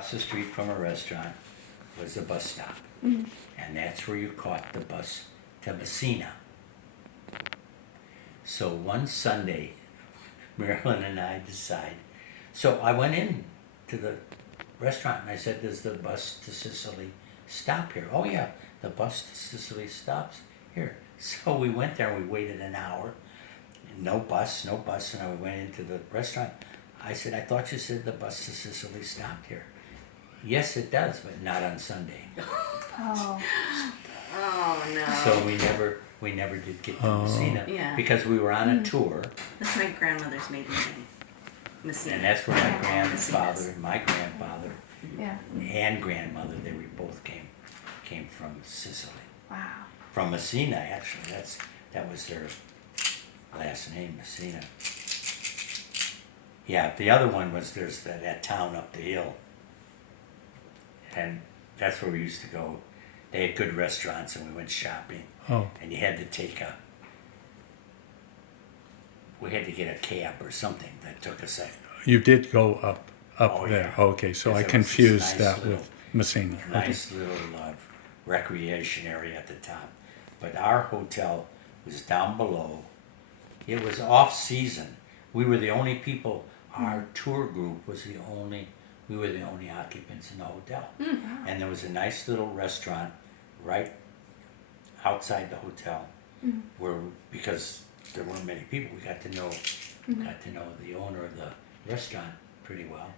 Across the street from a restaurant was a bus stop. And that's where you caught the bus to Messina. So one Sunday, Marilyn and I decide. So I went in to the restaurant and I said, "Does the bus to Sicily stop here?" "Oh yeah, the bus to Sicily stops here." So we went there and we waited an hour. No bus, no bus. And I went into the restaurant. I said, "I thought you said the bus to Sicily stopped here." "Yes, it does, but not on Sunday." Oh, Oh no. So we never did get to Messina Yeah. because we were on a tour, That's my grandmother's maiden name. Messina. and that's where my Yeah. grandfather, my grandfather, yeah. and grandmother, they were both came from Sicily, Wow. from Messina actually. That was their last name, Messina. Yeah, the other one was there's that town up the hill, and that's where we used to go. They had good restaurants, and we went shopping. Oh, And you had to we had to get a cab or something that took us you did go up Oh, there. yeah. Okay, so Because I there was this confused nice that little- with Messina. a nice little recreation area at the top. But our hotel was down below. It was off season. We were the only people, our tour group was we were the only occupants in the hotel. And there was a nice little restaurant right outside the hotel where, because there weren't many people, we got to know the owner of the restaurant pretty well.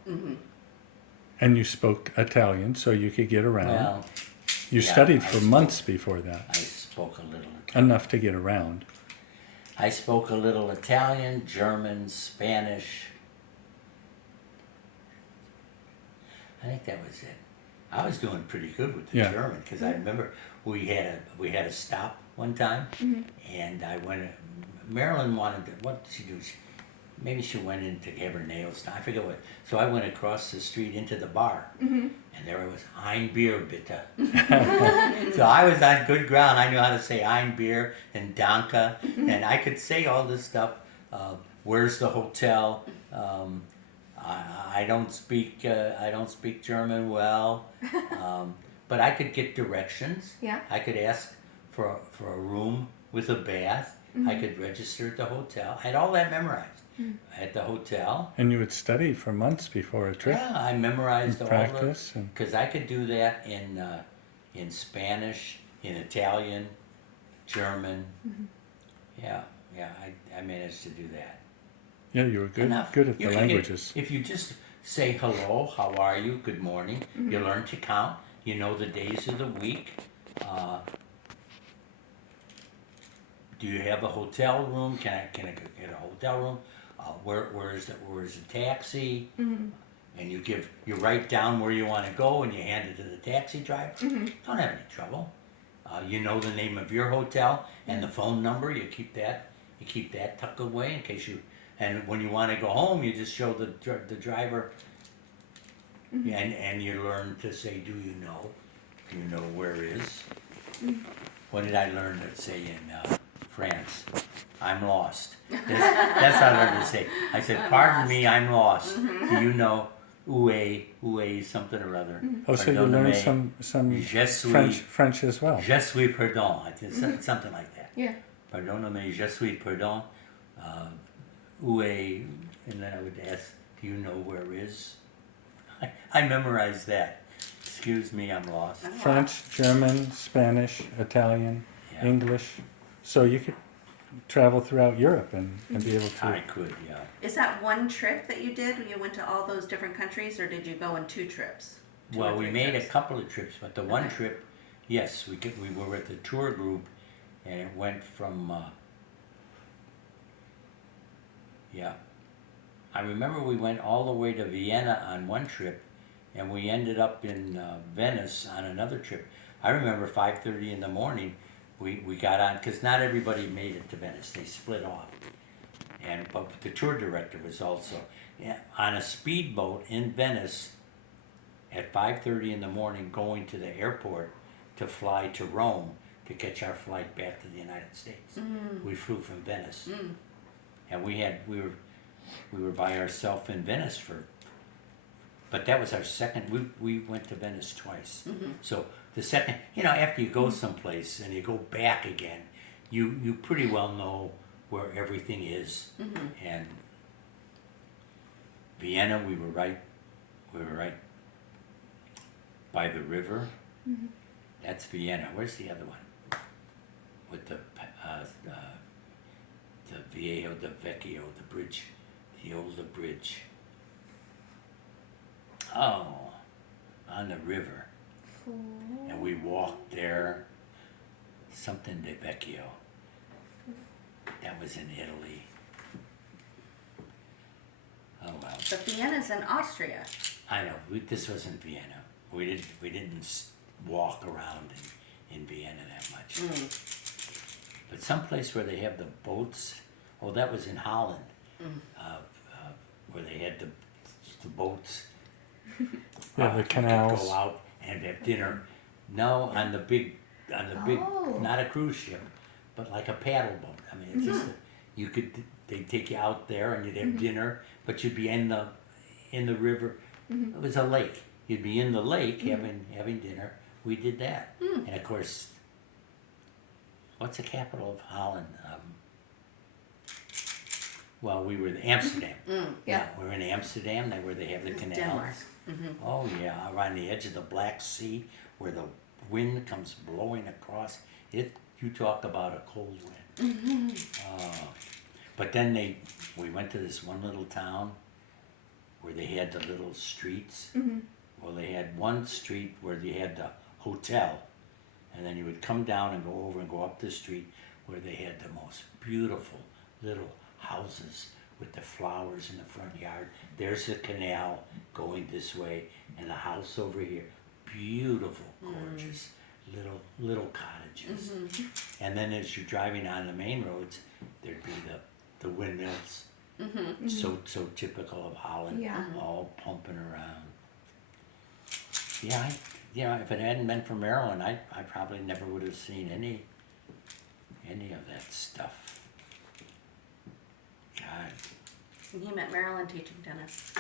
And you spoke Italian, so you could get around. Well, You yeah, studied I for spoke- months before that, I spoke a little. enough to get around. I spoke a little Italian, German, Spanish. I think that was it. I was doing pretty good with the Yeah. German because I remember we had a stop one time, and I went. Marilyn wanted to. What did she do? Maybe she went in to have her nails done. I forget what. So I went across the street into the bar, and there was Ein Bier bitte. So I was on good ground. I knew how to say Ein Bier and Danke, and I could say all this stuff. Where's the hotel? I don't speak German well, but I could get directions. Yeah. I could ask for a room with a bath. I could register at the hotel. I had all that memorized at the hotel. And you would study for months before a trip. Yeah, I memorized And all practice and- because I could do that in Spanish, in Italian, German. Yeah, I managed to do that. Yeah, you were good Enough. good at You the can get- languages. if you just say hello, how are you, good morning, you learn to count, you know the days of the week. Do you have a hotel room? Can I get a hotel room? Where's the taxi? And you write down where you want to go and you hand it to the taxi driver. Don't have any trouble. You know the name of your hotel and the phone number. You keep that tucked away in case you. And when you want to go home, you just show the driver, and you learn to say, "Do you know? Do you know where is?" What did I learn to say in France? "I'm lost." That's how I learned to say. I said, "Pardon me, I'm lost. Do you know où est something or other?" Oh, so you learned Pardonnez-moi. some Je suis- French as well. Je suis pardon. I think something like that. Yeah. Pardonnez-moi, je suis pardon. Où est, and then I would ask, "Do you know where is?" I memorized that. Excuse me, I'm lost. French, German, Spanish, Italian, Yeah. English. So you could travel throughout Europe and be able I to. could, yeah. Is that one trip that you did when you went to all those different countries, or did you go on 2 trips? Two Well, or we three made trips? a couple of trips, but the one Okay. trip, yes, we were with the tour group, and it went from. Yeah, I remember we went all the way to Vienna on one trip, and we ended up in Venice on another trip. I remember 5:30 in the morning, we got on because not everybody made it to Venice. They split off, but the tour director was also on a speedboat in Venice at 5:30 in the morning, going to the airport to fly to Rome to catch our flight back to the United States. We flew from Venice, and we were by ourselves in Venice for but that was our second. We went to Venice twice. So the second, after you go someplace and you go back again, you pretty well know where everything is. And Vienna, we were right by the river. That's Vienna. Where's the other one? With the Viejo, the Vecchio, the bridge, the older bridge. Oh, on the river. And we walked there. Something de Vecchio. That was in Italy. Oh well. But Vienna's in Austria. I know. This wasn't Vienna. We didn't walk around in Vienna that much. But someplace where they have the boats. Oh, that was in Holland, where they had the boats. Yeah, the You could canals. go out and have dinner. No, on the big, Oh. not a cruise ship, but like a paddle boat. I mean, it's just they'd take you out there and you'd have dinner, but you'd be in the river. It was a lake. You'd be in the lake having dinner. We did that, and of course, what's the capital of Holland? Well, we were in Amsterdam. Yeah. We're in Amsterdam, where they have the It's canals. Denmark. Oh yeah, around the edge of the Black Sea, where the wind comes blowing across. You talk about a cold wind. But then we went to this one little town where they had the little streets. Well, they had one street where they had the hotel, and then you would come down and go over and go up the street where they had the most beautiful little houses with the flowers in the front yard. There's the canal going this way, and the house over here. Beautiful, gorgeous little cottages. And then as you're driving on the main roads, there'd be the windmills. So typical of Holland, Yeah. all pumping around. Yeah, if it hadn't been for Maryland, I probably never would have seen any of that stuff. God. And he met Marilyn teaching tennis.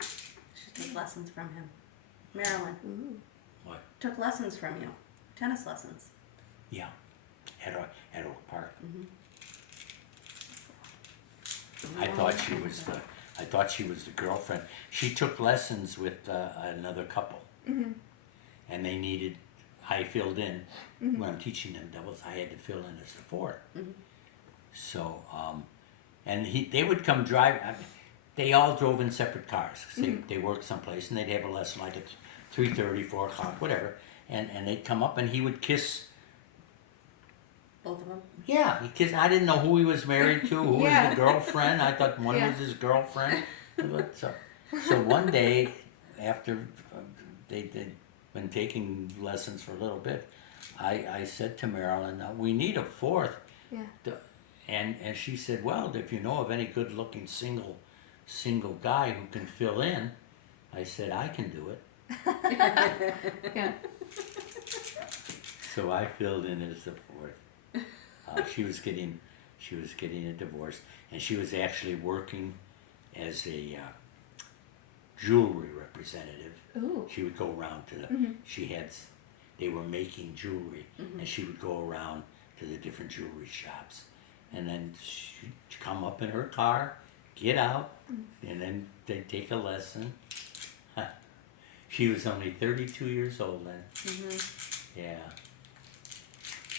She took lessons from him. Marilyn What? took lessons from you. Tennis lessons. Yeah, at Oak Park. I thought she was the girlfriend. She took lessons with another couple, and they needed. I filled in when I'm teaching them doubles. I had to fill in as the fourth. So, and they would come drive. I mean, they all drove in separate cars. 'Cause they worked someplace, and they'd have a lesson like at 3:30, 4 o'clock, whatever. And they'd come up, and he would kiss. Both of them. Yeah, because I didn't know who he was married to, who Yeah. was the girlfriend. I thought one Yeah. was his girlfriend. So one day, after they'd been taking lessons for a little bit, I said to Marilyn, we need a fourth. Yeah. And she said, well, if you know of any good-looking single guy who can fill in, I said, I can do it. Yeah. So I filled in as the fourth. She was getting a divorce, and she was actually working as a jewelry representative. Ooh. She would go around to they were making jewelry, and she would go around to the different jewelry shops, and then she'd come up in her car, get out, and then they'd take a lesson. She was only 32 years old then. Yeah.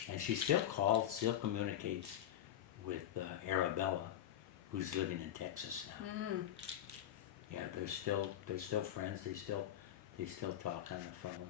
And she still calls, still communicates with Arabella, who's living in Texas now. Yeah, they're still friends. They still talk on the phone.